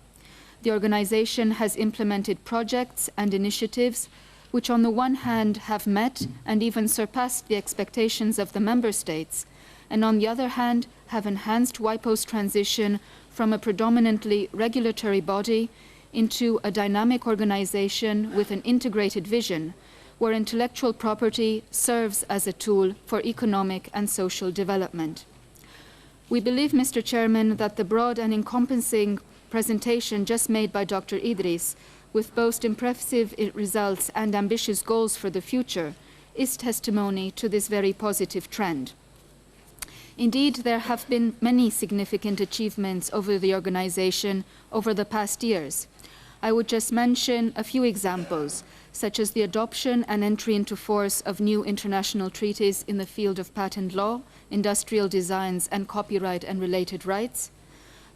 The organization has implemented projects and initiatives which on the one hand have met and even surpassed the expectations of the member states, and on the other hand have enhanced WIPO's transition from a predominantly regulatory body into a dynamic organization with an integrated vision, where intellectual property serves as a tool for economic and social development. We believe, Mr. Chairman, that the broad and encompassing presentation just made by Dr. Idris, with both impressive results and ambitious goals for the future, is testimony to this very positive trend. Indeed, there have been many significant achievements over the organization over the past years. I would just mention a few examples, such as the adoption and entry into force of new international treaties in the field of patent law, industrial designs, and copyright and related rights,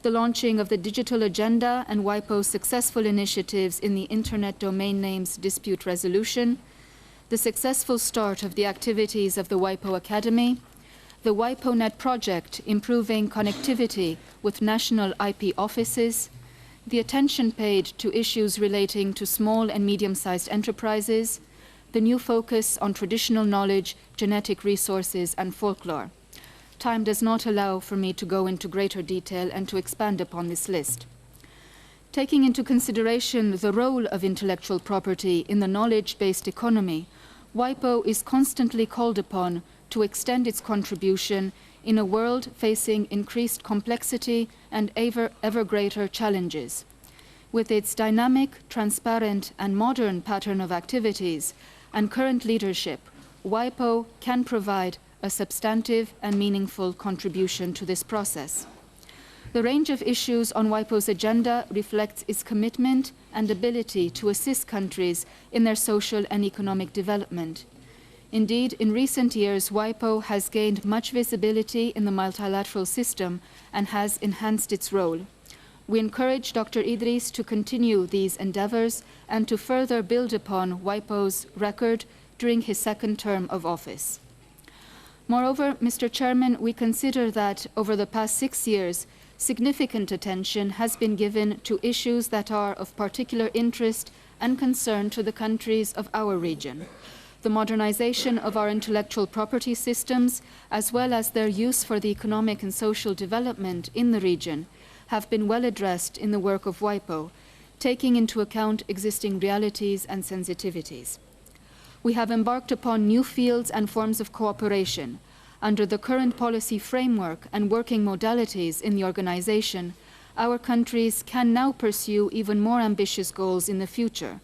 the launching of the digital agenda and WIPO's successful initiatives in the Internet domain names dispute resolution, the successful start of the activities of the WIPO Academy, the WIPONet project improving connectivity with national IP offices, the attention paid to issues relating to small and medium-sized enterprises, the new focus on traditional knowledge, genetic resources, and folklore. Time does not allow for me to go into greater detail and to expand upon this list. Taking into consideration the role of intellectual property in the knowledge-based economy, WIPO is constantly called upon to extend its contribution in a world facing increased complexity and ever greater challenges. With its dynamic, transparent, and modern pattern of activities and current leadership, WIPO can provide a substantive and meaningful contribution to this process. The range of issues on WIPO's agenda reflects its commitment and ability to assist countries in their social and economic development. Indeed, in recent years, WIPO has gained much visibility in the multilateral system and has enhanced its role. We encourage Dr. Idris to continue these endeavors and to further build upon WIPO's record during his second term of office. Moreover, Mr. Chairman, we consider that over the past 6 years, significant attention has been given to issues that are of particular interest and concern to the countries of our region. The modernization of our intellectual property systems, as well as their use for the economic and social development in the region, have been well addressed in the work of WIPO, taking into account existing realities and sensitivities. We have embarked upon new fields and forms of cooperation. Under the current policy framework and working modalities in the organization, our countries can now pursue even more ambitious goals in the future,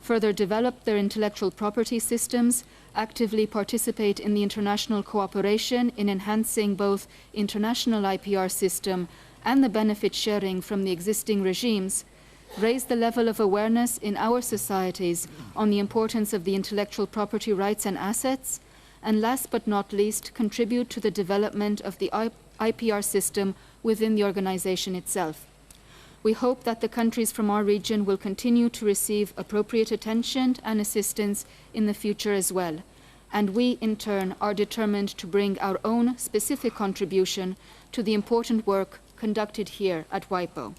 further develop their intellectual property systems, actively participate in the international cooperation in enhancing both international IPR system and the benefit sharing from the existing regimes, raise the level of awareness in our societies on the importance of the intellectual property rights and assets, and last but not least, contribute to the development of the IPR system within the organization itself. We hope that the countries from our region will continue to receive appropriate attention and assistance in the future as well, and we, in turn, are determined to bring our own specific contribution to the important work conducted here at WIPO.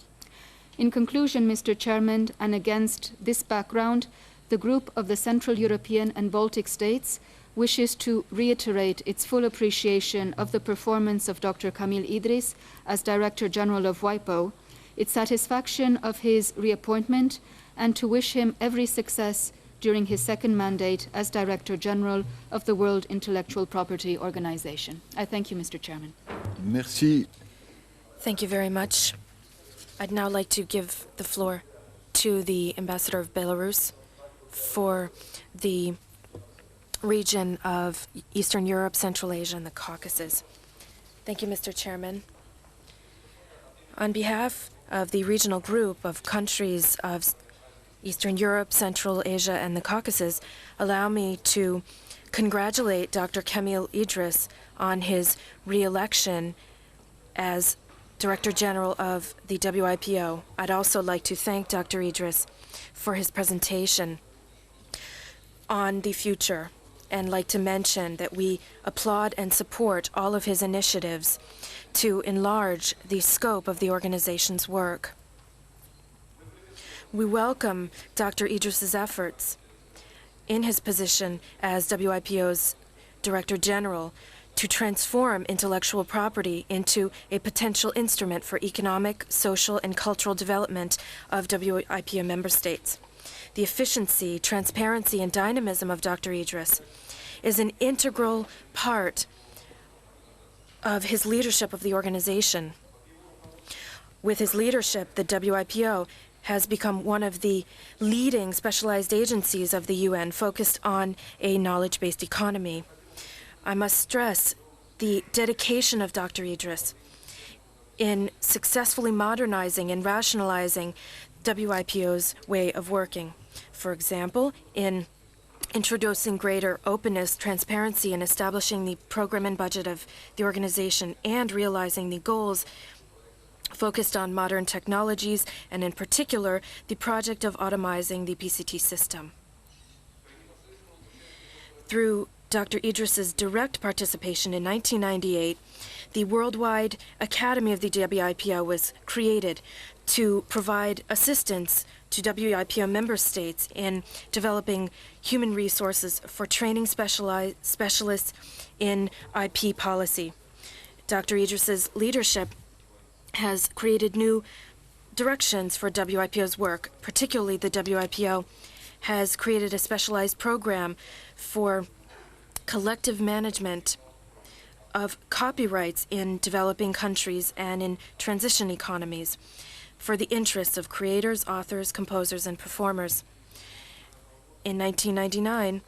In conclusion, Mr. Chairman, and against this background, the Group of the Central European and Baltic States wishes to reiterate its full appreciation of the performance of Dr. Kamil Idris as Director General of WIPO, its satisfaction of his reappointment, and to wish him every success during his second mandate as Director General of the World Intellectual Property Organization. I thank you, Mr. Chairman. Merci. Thank you very much. I'd now like to give the floor to the Ambassador of Belarus for the region of Eastern Europe, Central Asia, and the Caucasus. Thank you, Mr. Chairman. On behalf of the regional group of countries of Eastern Europe, Central Asia, and the Caucasus, allow me to congratulate Dr. Kamil Idris on his re-election as Director General of the WIPO. I'd also like to thank Dr. Idris for his presentation on the future, and like to mention that we applaud and support all of his initiatives to enlarge the scope of the organization's work. We welcome Dr. Idris's efforts in his position as WIPO's Director General to transform intellectual property into a potential instrument for economic, social, and cultural development of WIPO member states. The efficiency, transparency, and dynamism of Dr. Idris is an integral part of his leadership of the organization. With his leadership, the WIPO has become one of the leading specialized agencies of the UN focused on a knowledge-based economy. I must stress the dedication of Dr. Idris in successfully modernizing and rationalizing WIPO's way of working. For example, in introducing greater openness, transparency, and establishing the program and budget of the organization, and realizing the goals focused on modern technologies, and in particular, the project of automizing the PCT system. Through Dr. Idris's direct participation in 1998, the Worldwide Academy of the WIPO was created to provide assistance to WIPO member states in developing human resources for training specialists in IP policy. Dr. Idris's leadership has created new directions for WIPO's work. Particularly, the WIPO has created a specialized program for collective management of copyrights in developing countries and in transition economies for the interests of creators, authors, composers, and performers. In 1999,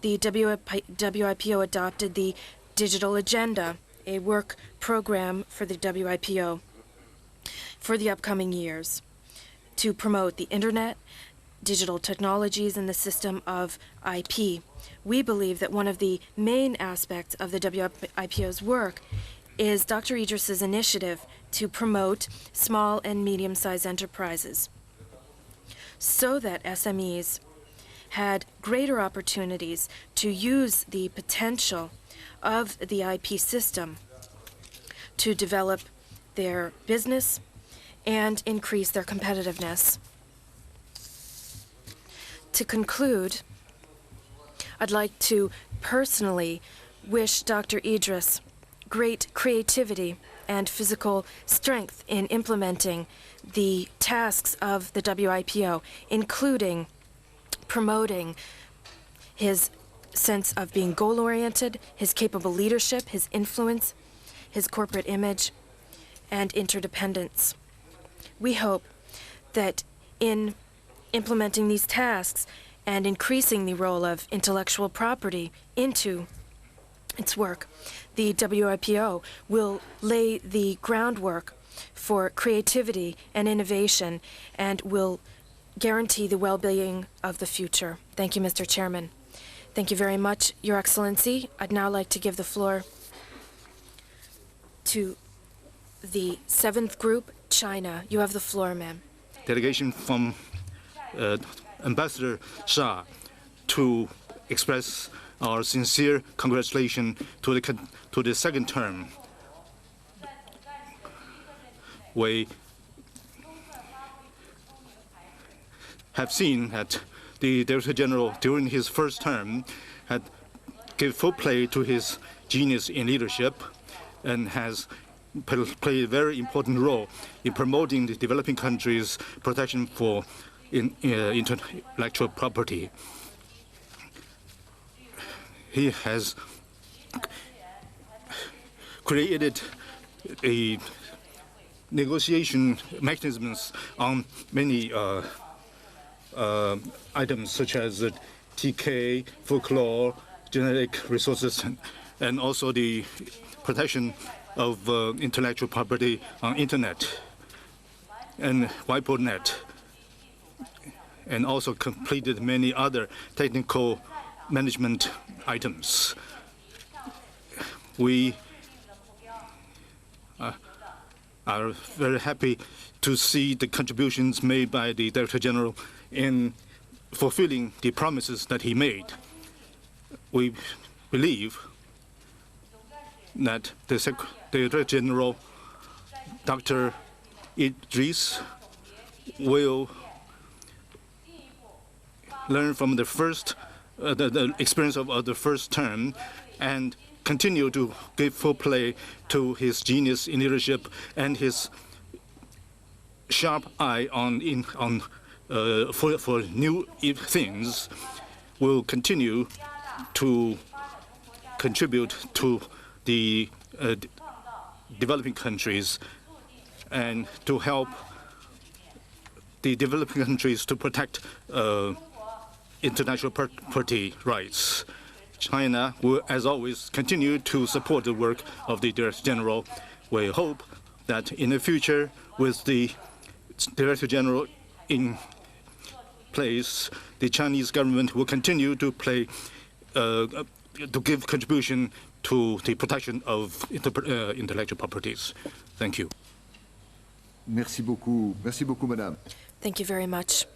the WIPO adopted the Digital Agenda, a work program for the WIPO for the upcoming years to promote the Internet, digital technologies, and the system of IP. We believe that one of the main aspects of the WIPO's work is Dr. Idris's initiative to promote small and medium-sized enterprises so that SMEs had greater opportunities to use the potential of the IP system to develop their business and increase their competitiveness. To conclude, I'd like to personally wish Dr. Idris great creativity and physical strength in implementing the tasks of the WIPO, including promoting his sense of being goal-oriented, his capable leadership, his influence, his corporate image, and interdependence. We hope that in implementing these tasks and increasing the role of intellectual property into its work, the WIPO will lay the groundwork for creativity and innovation and will guarantee the well-being of the future. Thank you, Mr. Chairman. Thank you very much, Your Excellency. I'd now like to give the floor to the 7th group, China. You have the floor, ma'am. Delegation from Ambassador Shah to express our sincere congratulations to the second term. We have seen that the Director General during his first term had given full play to his genius in leadership and has played a very important role in promoting the developing countries' protection for intellectual property. He has created a negotiation mechanisms on many items such as TK, folklore, genetic resources, and also the protection of intellectual property on Internet and WIPO.net, and also completed many other technical management items. We are very happy to see the contributions made by the Director General in fulfilling the promises that he made. We believe that the Director General, Dr. Idris, will learn from the experience of the first term and continue to give full play to his genius in leadership and his sharp eye for new things. Will continue to contribute to the developing countries and to help the developing countries to protect international property rights. China will, as always, continue to support the work of the Director General. We hope that in the future, with the Director General in place, the Chinese government will continue to to give contribution to the protection of intellectual properties. Thank you. Merci beaucoup, madame. Thank you very much.